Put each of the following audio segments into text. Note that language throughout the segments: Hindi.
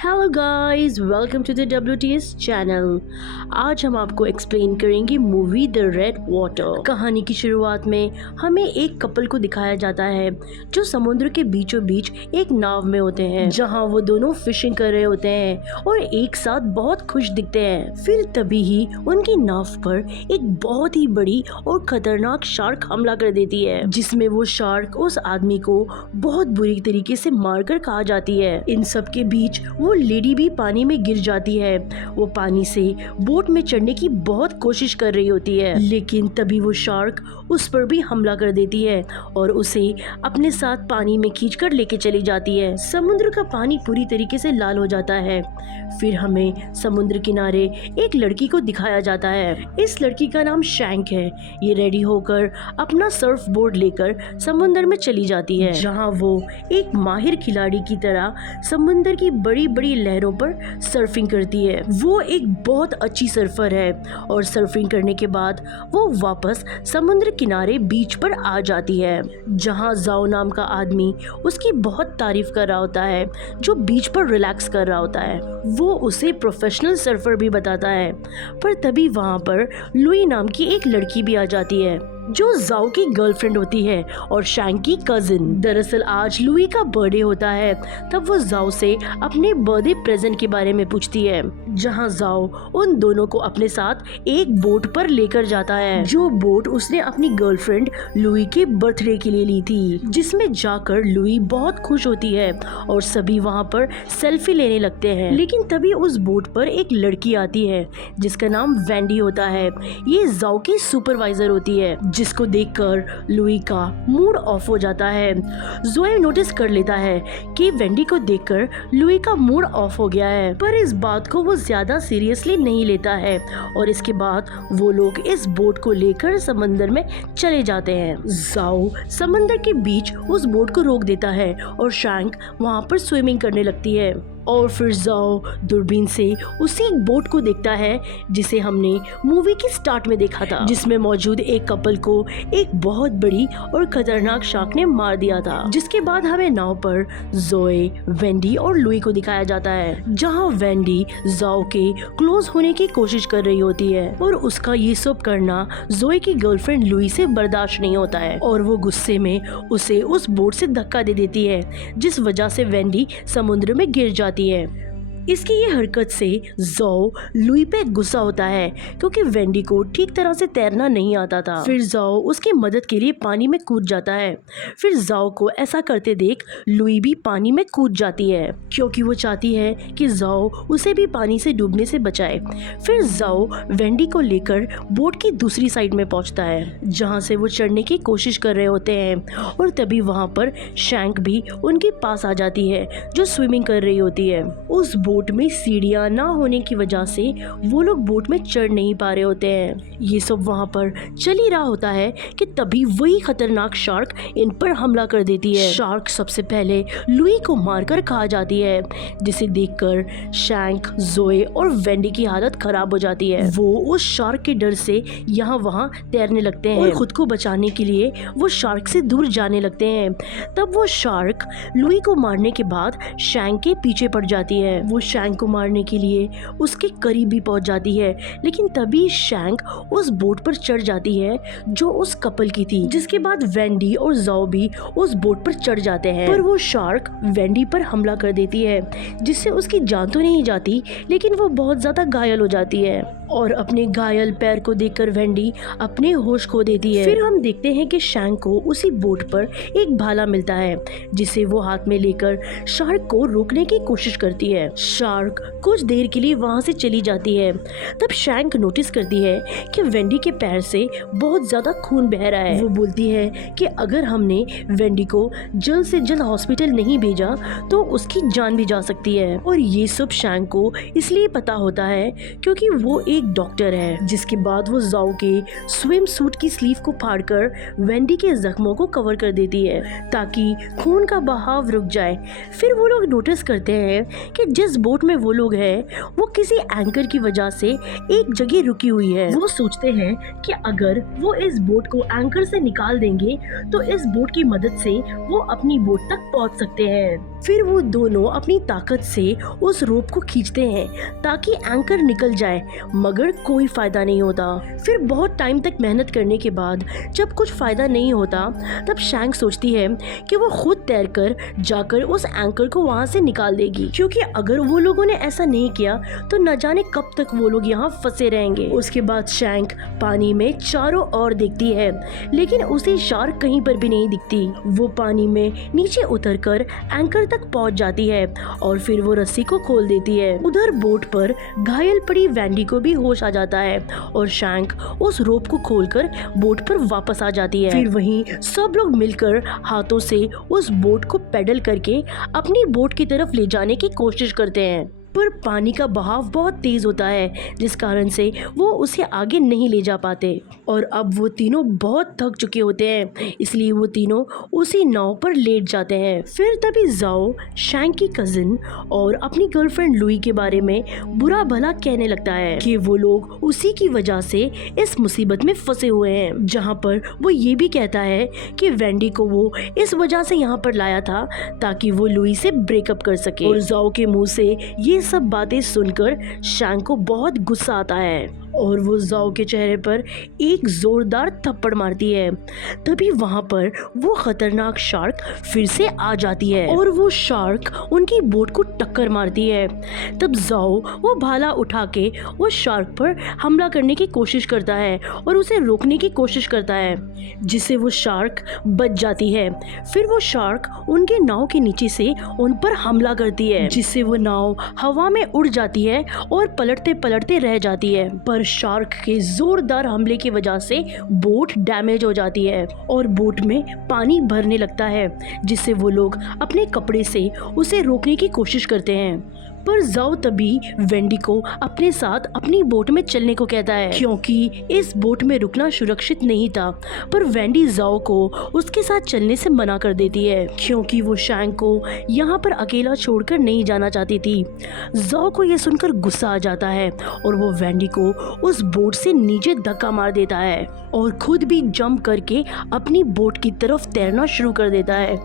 Hello guys, welcome to the WTS channel. आज हम आपको एक्सप्लेन करेंगे मूवी द रेड वाटर। कहानी की शुरुआत में हमें एक कपल को दिखाया जाता है जो समुद्र के बीचों बीच एक नाव में होते हैं, जहां वो दोनों फिशिंग कर रहे होते हैं और एक साथ बहुत खुश दिखते हैं। फिर तभी ही उनकी नाव पर एक बहुत ही बड़ी और खतरनाक शार्क हमला कर देती है, जिसमें वो शार्क उस आदमी को बहुत बुरी तरीके से मारकर खा जाती है। इन सब के बीच वो लेडी भी पानी में गिर जाती है। वो पानी से बोट में चढ़ने की बहुत कोशिश कर रही होती है, लेकिन तभी वो शार्क उस पर भी हमला कर देती है और उसे अपने साथ पानी में खींचकर लेके चली जाती है। समुद्र का पानी पूरी तरीके से लाल हो जाता है। फिर हमें समुद्र किनारे एक लड़की को दिखाया जाता है। इस लड़की का नाम शैंक है। ये रेडी होकर अपना सर्फ बोर्ड लेकर समुद्र में चली जाती है, जहाँ वो एक माहिर खिलाड़ी की तरह समुद्र की बड़ी बड़ी लहरों पर सर्फिंग करती है। वो एक बहुत अच्छी सर्फर है और सर्फिंग करने के बाद वो वापस समुद्र किनारे बीच पर आ जाती है, जहाँ जाओ नाम का आदमी उसकी बहुत तारीफ कर रहा होता है, जो बीच पर रिलैक्स कर रहा होता है। वो उसे प्रोफेशनल सर्फर भी बताता है। पर तभी वहाँ पर लुई नाम की एक लड़की भी आ जाती है, जो जाओ की गर्लफ्रेंड होती है और शैंक की कजिन। दरअसल आज लुई का बर्थडे होता है। तब वो जाओ से अपने बर्थडे प्रेजेंट के बारे में पूछती है, जहां जाओ उन दोनों को अपने साथ एक बोट पर लेकर जाता है, जो बोट उसने अपनी गर्लफ्रेंड लुई के बर्थडे के लिए ली थी। जिसमें जाकर लुई बहुत खुश होती है और सभी वहां पर सेल्फी लेने लगते हैं। लेकिन तभी उस बोट पर एक लड़की आती है जिसका नाम वेंडी होता है। ये जाओ की सुपरवाइजर होती है, जिसको देखकर लुई का मूड ऑफ हो जाता है। जोए नोटिस कर लेता है कि वेंडी को देखकर लुई का मूड ऑफ हो गया है, पर इस बात को वो ज्यादा सीरियसली नहीं लेता है और इसके बाद वो लोग इस बोट को लेकर समंदर में चले जाते हैं। जाओ समंदर के बीच उस बोट को रोक देता है और शैंक वहाँ पर स्विमिंग करने लगती है। और फिर जाओ दूरबीन से उसी बोट को देखता है जिसे हमने मूवी के स्टार्ट में देखा था, जिसमें मौजूद एक कपल को एक बहुत बड़ी और खतरनाक शार्क ने मार दिया था। जिसके बाद हमें नाव पर जोए, वेंडी और लुई को दिखाया जाता है, जहां वेंडी जाओ के क्लोज होने की कोशिश कर रही होती है और उसका ये सब करना जोए की गर्लफ्रेंड लुई से बर्दाश्त नहीं होता है और वो गुस्से में उसे उस बोट से धक्का दे देती है, जिस वजह से वेंडी समुद्र में गिर जाती है। इसकी ये हरकत से जाओ लुई पे गुस्सा होता है, क्योंकि वेंडी को ठीक तरह से तैरना नहीं आता था। फिर जाओ उसकी मदद के लिए पानी में कूद जाता है। फिर जाओ को ऐसा करते देख लुई भी पानी में कूद जाती है, क्योंकि वो चाहती है कि जाओ उसे भी पानी से डूबने से बचाए। फिर जाओ वेंडी को लेकर बोट की दूसरी साइड में पहुंचता है, जहां से वो चढ़ने की कोशिश कर रहे होते हैं और तभी वहां पर शैंक भी उनके पास आ जाती है, जो स्विमिंग कर रही होती है। उस बोट में सीढ़ियां ना होने की वजह से वो लोग बोट में चढ़ नहीं पा रहे होते हैं। ये सब वहां पर चल ही रहा होता है कि तभी वही खतरनाक शार्क इन पर हमला कर देती है। शार्क सबसे पहले लुई को मारकर खा जाती है, जिसे देखकर शैंक, जोए और वेंडी की हालत खराब हो जाती है। वो उस शार्क के डर से यहाँ वहाँ तैरने लगते हैं और खुद को बचाने के लिए वो शार्क से दूर जाने लगते हैं। तब वो शार्क लुई को मारने के बाद शैंक के पीछे पड़ जाती है। वो शैंक को मारने के लिए उसके करीब भी पहुंच जाती है, लेकिन तभी शैंक उस बोट पर चढ़ जाती है जो उस कपल की थी। जिसके बाद वेंडी और जाओ भी उस बोट पर चढ़ जाते हैं, पर वो शार्क वेंडी पर हमला कर देती है, जिससे उसकी जान तो नहीं जाती, लेकिन वो बहुत ज्यादा घायल हो जाती है और अपने घायल पैर को देखकर वेंडी अपने होश खो देती है। फिर हम देखते हैं कि शैंक को उसी बोट पर एक भाला मिलता है, जिसे वो हाथ में लेकर शार्क को रोकने की कोशिश करती है। शार्क कुछ देर के लिए वहां से चली जाती है। तब शैंक नोटिस करती है कि वेंडी के पैर से बहुत ज्यादा खून बह रहा है। वो बोलती है कि अगर हमने वेंडी को जल्द से जल्द हॉस्पिटल नहीं भेजा तो उसकी जान भी जा सकती है। और ये सब शैंक को इसलिए पता होता है क्योंकि वो एक डॉक्टर है। जिसके बाद वो जाओ के स्विम सूट की स्लीव को फाड़कर वेंडी के जख्मों को कवर कर देती है, ताकि खून का बहाव रुक जाए। फिर वो लोग नोटिस करते हैं कि जिस बोट में वो लोग हैं वो किसी एंकर की वजह से एक जगह रुकी हुई है। वो सोचते हैं कि अगर वो इस बोट को एंकर से निकाल देंगे तो इस बोट की मदद से वो अपनी बोट तक पहुंच सकते हैं। फिर वो दोनों अपनी ताकत से उस रोप को खींचते हैं ताकि एंकर निकल जाए, मगर कोई फायदा नहीं होता। फिर बहुत टाइम तक मेहनत करने के बाद जब कुछ फायदा नहीं होता तब शैंक सोचती है कि वो खुद तैरकर जाकर उस एंकर को वहाँ से निकाल देगी, क्योंकि अगर वो लोगों ने ऐसा नहीं किया तो न जाने कब तक वो लोग यहाँ फंसे रहेंगे। उसके बाद शैंक पानी में चारों ओर देखती है लेकिन उसे शार्क कहीं पर भी नहीं दिखती। वो पानी में नीचे उतरकर एंकर तक पहुंच जाती है और फिर वो रस्सी को खोल देती है। उधर बोट पर घायल पड़ी वैंडी को भी होश आ जाता है और शैंक उस रोप को खोलकर बोट पर वापस आ जाती है। फिर वहीं सब लोग मिलकर हाथों से उस बोट को पेडल करके अपनी बोट की तरफ ले जाने की कोशिश करते हैं, पर पानी का बहाव बहुत तेज होता है जिस कारण से वो उसे आगे नहीं ले जा पाते। और अब वो तीनों बहुत थक चुके होते हैं, इसलिए वो तीनों उसी नाव पर लेट जाते हैं। फिर तभी जाओ शैंक की कजिन और अपनी गर्लफ्रेंड लुई के बारे में बुरा भला कहने लगता है कि वो लोग उसी की वजह से इस मुसीबत में फंसे हुए हैं, जहाँ पर वो ये भी कहता है कि वैंडी को वो इस वजह से यहाँ पर लाया था ताकि वो लुई से ब्रेकअप कर सके। और जाओ के मुंह से ये सब बातें सुनकर शैंक को बहुत गुस्सा आता है और वो जाओ के चेहरे पर एक जोरदार थप्पड़ मारती है। तभी वहाँ पर वो खतरनाक शार्क फिर से आ जाती है और वो शार्क उनकी बोट को टक्कर मारती है। तब जाओ वो भाला उठा के उस शार्क पर हमला करने की कोशिश करता है और उसे रोकने की कोशिश करता है, जिससे वो शार्क बच जाती है। फिर वो शार्क उनके नाव के नीचे से उन पर हमला करती है, जिससे वो नाव हवा में उड़ जाती है और पलटते पलटते रह जाती है। पर शार्क के जोरदार हमले की वजह से बोट डैमेज हो जाती है और बोट में पानी भरने लगता है, जिससे वो लोग अपने कपड़े से उसे रोकने की कोशिश करते हैं। पर जाओ तभी वेंडी को अपने साथ अपनी बोट में चलने को कहता है, क्योंकि इस बोट में रुकना सुरक्षित नहीं था। पर वेंडी जाओ को उसके साथ चलने से मना कर देती है, क्योंकि वो शैंक को यहाँ पर अकेला छोड़कर नहीं जाना चाहती थी। जाओ को यह सुनकर गुस्सा आ जाता है और वो वेंडी को उस बोट से नीचे धक्का मार देता है और खुद भी जंप करके अपनी बोट की तरफ तैरना शुरू कर देता है।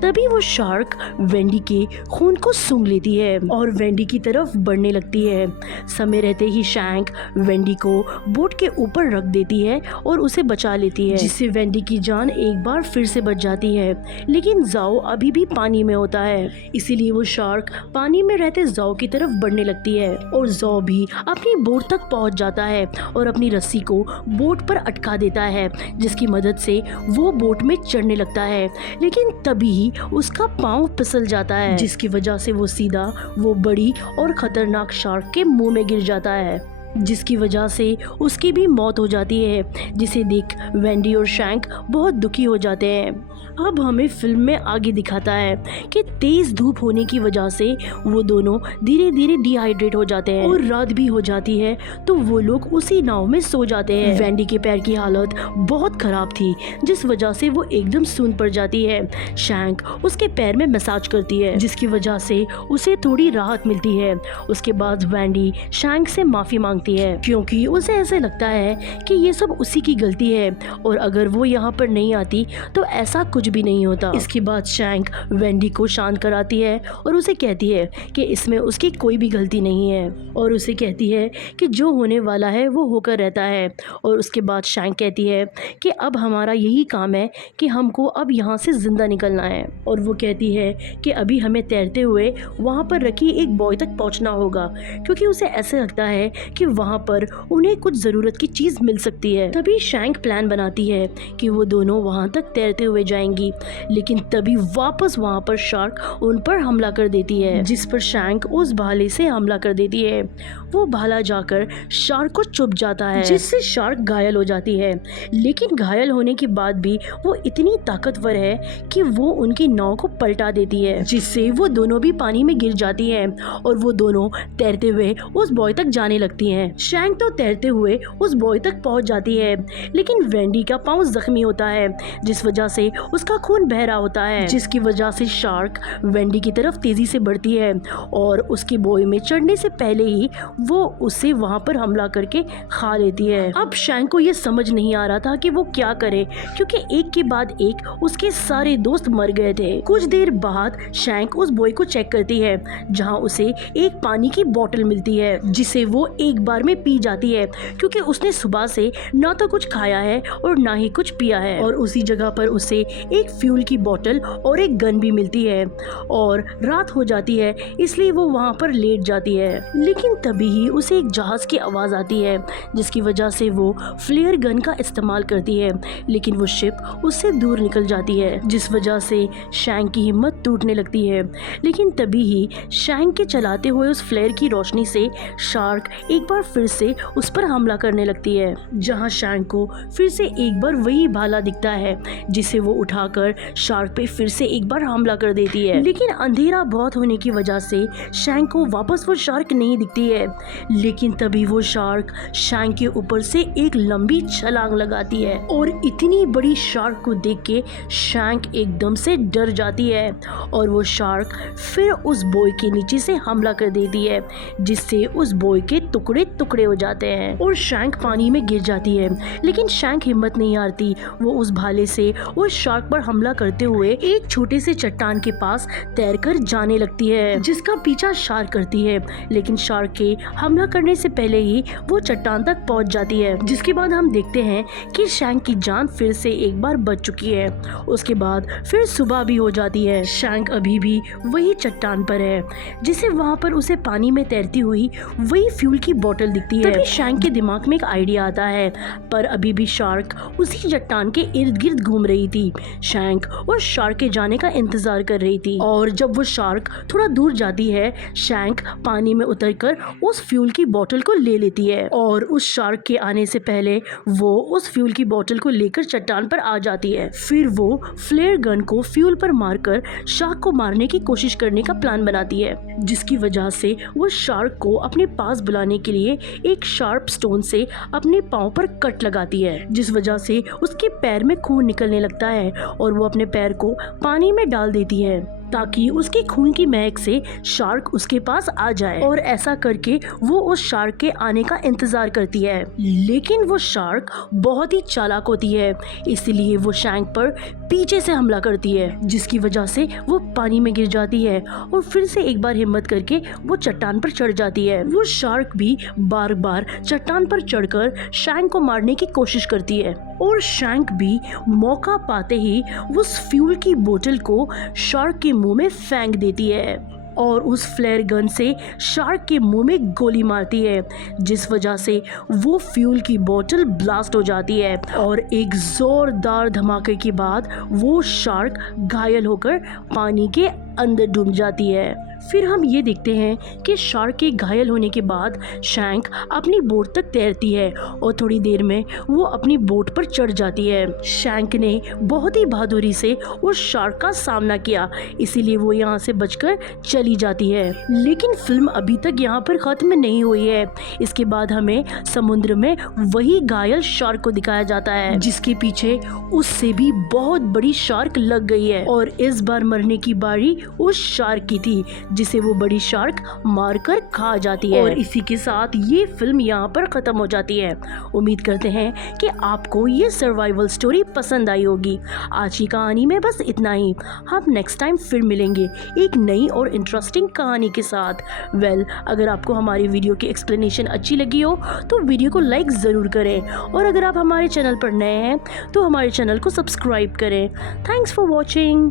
तभी वो शार्क वेंडी के खून को सूंघ लेती है और वेंडी की तरफ बढ़ने लगती है। समय रहते ही शैंक वेंडी को बोट के ऊपर रख देती है और उसे बचा लेती है, जिससे वेंडी की जान एक बार फिर से बच जाती है। लेकिन जाओ अभी भी पानी में होता है, इसीलिए वो शार्क पानी में रहते जाओ की तरफ बढ़ने लगती है और जाओ भी अपनी बोट तक पहुंच जाता है और अपनी रस्सी को बोट पर अटका देता है, जिसकी मदद से वो बोट में चढ़ने लगता है। लेकिन तभी उसका पाँव फिसल जाता है, जिसकी वजह से वो सीधा वो बड़ी और खतरनाक शार्क के मुंह में गिर जाता है, जिसकी वजह से उसकी भी मौत हो जाती है, जिसे देख वेंडी और शैंक बहुत दुखी हो जाते हैं। अब हमें फिल्म में आगे दिखाता है कि तेज धूप होने की वजह से वो दोनों धीरे धीरे डिहाइड्रेट हो जाते हैं और रात भी हो जाती है, तो वो लोग उसी नाव में सो जाते हैं। वेंडी के पैर की हालत बहुत खराब थी, जिस वजह से वो एकदम सून पड़ जाती है। शैंक उसके पैर में मसाज करती है, जिसकी वजह से उसे थोड़ी राहत मिलती है। उसके बाद वेंडी शैंक से माफी मांगती है, क्योंकि उसे ऐसे लगता है कि ये सब उसी की गलती है और अगर वो यहाँ पर नहीं आती तो ऐसा कुछ भी नहीं होता। इसके बाद शैंक वेंडी को शांत कराती है और उसे कहती है कि इसमें उसकी कोई भी गलती नहीं है और उसे कहती है कि जो होने वाला है वो होकर रहता है। और उसके बाद शैंक कहती है कि अब हमारा यही काम है कि हमको अब यहाँ से जिंदा निकलना है। और वो कहती है कि अभी हमें तैरते हुए वहाँ पर रखी एक बॉय तक पहुँचना होगा, क्योंकि उसे ऐसे लगता है कि वहाँ पर उन्हें कुछ ज़रूरत की चीज़ मिल सकती है। तभी शैंक प्लान बनाती है कि वो दोनों वहाँ तक तैरते हुए जाएंगी, लेकिन तभी वापस वहाँ पर शार्क उन पर हमला कर देती है, जिस पर शैंक उस भाले से हमला कर देती है। वो भाला जाकर शार्क को चुभ जाता है, जिससे शार्क घायल हो जाती है। लेकिन घायल होने के बाद भी वो इतनी ताकतवर है कि वो उनकी नाव को पलटा देती है, जिससे वो दोनों भी पानी में गिर जाती है और वो दोनों तैरते हुए उस बॉय तक जाने लगती हैं। शैंक तो तैरते हुए उस बॉय तक पहुंच जाती है, लेकिन वेंडी का पाँव जख्मी होता है, जिस वजह से उसका खून बह रहा होता है, जिसकी वजह से शार्क वेंडी की तरफ तेजी से बढ़ती है और उसके बोए में चढ़ने से पहले ही वो उसे वहां पर हमला करके खा लेती है। अब शैंक को ये समझ नहीं आ रहा था कि वो क्या करे, क्योंकि एक के बाद एक उसके सारे दोस्त मर गए थे। कुछ देर बाद शैंक उस बॉय को चेक करती है, जहां उसे एक पानी की बोतल मिलती है, जिसे वो एक बार में पी जाती है, क्योंकि उसने सुबह से ना तो कुछ खाया है और ना ही कुछ पिया है। और उसी जगह पर उसे एक फ्यूल की बोतल और एक गन भी मिलती है और रात हो जाती है, इसलिए वो वहां पर लेट जाती है। लेकिन तभी ही उसे एक जहाज की आवाज आती है, जिसकी वजह से वो फ्लेयर गन का इस्तेमाल करती है, लेकिन वो शिप उससे दूर निकल जाती है, जिस वजह से शैंक की हिम्मत टूटने लगती है। लेकिन तभी ही शैंक के चलाते हुए उस फ्लेयर की रोशनी से शार्क एक बार फिर से उस पर हमला करने लगती है, जहां शैंक को फिर से एक बार वही भाला दिखता है, जिसे वो उठाकर शार्क पे फिर से एक बार हमला कर देती है। लेकिन अंधेरा बहुत होने की वजह से शैंक को वापस वो शार्क नहीं दिखती है। लेकिन तभी वो शार्क शैंक के ऊपर से एक लंबी छलांग लगाती है और इतनी बड़ी शार्क को देख के शैंक एकदम से डर जाती है और वो शार्क फिर उस बॉय के नीचे से हमला कर देती है, जिससे उस बॉय के टुकड़े टुकड़े हो जाते हैं और शैंक पानी में गिर जाती है। लेकिन शैंक हिम्मत नहीं हारती, वो उस भाले से उस शार्क पर हमला करते हुए एक छोटे से चट्टान के पास तैरकर जाने लगती है, जिसका पीछा शार्क करती है। लेकिन शार्क के हमला करने से पहले ही वो चट्टान तक पहुंच जाती है, जिसके बाद हम देखते हैं कि शैंक की जान फिर से एक बार बच चुकी है। उसके बाद फिर सुबह भी हो जाती है। शैंक अभी भी वही चट्टान पर है, जिसे वहां पर उसे पानी में तैरती हुई वही फ्यूल की बोतल दिखती है। तभी शैंक के दिमाग में एक आइडिया आता है, पर अभी भी शार्क उसी चट्टान के इर्द गिर्द घूम रही थी। शैंक उस शार्क के जाने का इंतजार कर रही थी और जब वो शार्क थोड़ा दूर जाती है, शैंक पानी में उतरकर उस फ्यूल की बोतल को ले लेती है और उस शार्क के आने से पहले वो उस फ्यूल की बोतल को लेकर चट्टान पर आ जाती है। फिर वो फ्लेयर गन को फ्यूल पर मारकर शार्क को मारने की कोशिश करने का प्लान बनाती है, जिसकी वजह से वो शार्क को अपने पास बुलाने के लिए एक शार्प स्टोन से अपने पांव पर कट लगाती है, जिस वजह से उसके पैर में खून निकलने लगता है और वो अपने पैर को पानी में डाल देती है ताकि उसके खून की महक से शार्क उसके पास आ जाए। और ऐसा करके वो उस शार्क के आने का इंतजार करती है। लेकिन वो शार्क बहुत ही चालाक होती है, इसलिए वो शैंक पर पीछे से हमला करती है, जिसकी वजह से वो पानी में गिर जाती है और फिर से एक बार हिम्मत करके वो चट्टान पर चढ़ जाती है। वो शार्क भी बार बार चट्टान पर चढ़कर शैंक को मारने की कोशिश करती है और शैंक भी मौका पाते ही उस फ्यूल की बोतल को शार्क के मुंह में फेंक देती है और उस फ्लेयर गन से शार्क के मुंह में गोली मारती है, जिस वजह से वो फ्यूल की बोतल ब्लास्ट हो जाती है और एक जोरदार धमाके के बाद वो शार्क घायल होकर पानी के अंदर डूब जाती है। फिर हम ये देखते हैं कि शार्क के घायल होने के बाद शैंक अपनी बोट तक तैरती है और थोड़ी देर में वो अपनी बोट पर चढ़ जाती है। शैंक ने बहुत ही बहादुरी से उस शार्क का सामना किया, इसीलिए वो यहाँ से बचकर चली जाती है। लेकिन फिल्म अभी तक यहाँ पर खत्म नहीं हुई है। इसके बाद हमें समुद्र में वही घायल शार्क को दिखाया जाता है, जिसके पीछे उससे भी बहुत बड़ी शार्क लग गई है और इस बार मरने की बारी उस शार्क की थी, जिसे वो बड़ी शार्क मारकर खा जाती है। और इसी के साथ ये फिल्म यहाँ पर खत्म हो जाती है। उम्मीद करते हैं कि आपको ये सर्वाइवल स्टोरी पसंद आई होगी। आज की कहानी में बस इतना ही। हम नेक्स्ट टाइम फिर मिलेंगे एक नई और इंटरेस्टिंग कहानी के साथ। अगर आपको हमारी वीडियो की एक्सप्लेनेशन अच्छी लगी हो तो वीडियो को लाइक ज़रूर करें और अगर आप हमारे चैनल पर नए हैं तो हमारे चैनल को सब्सक्राइब करें। Thanks for watching.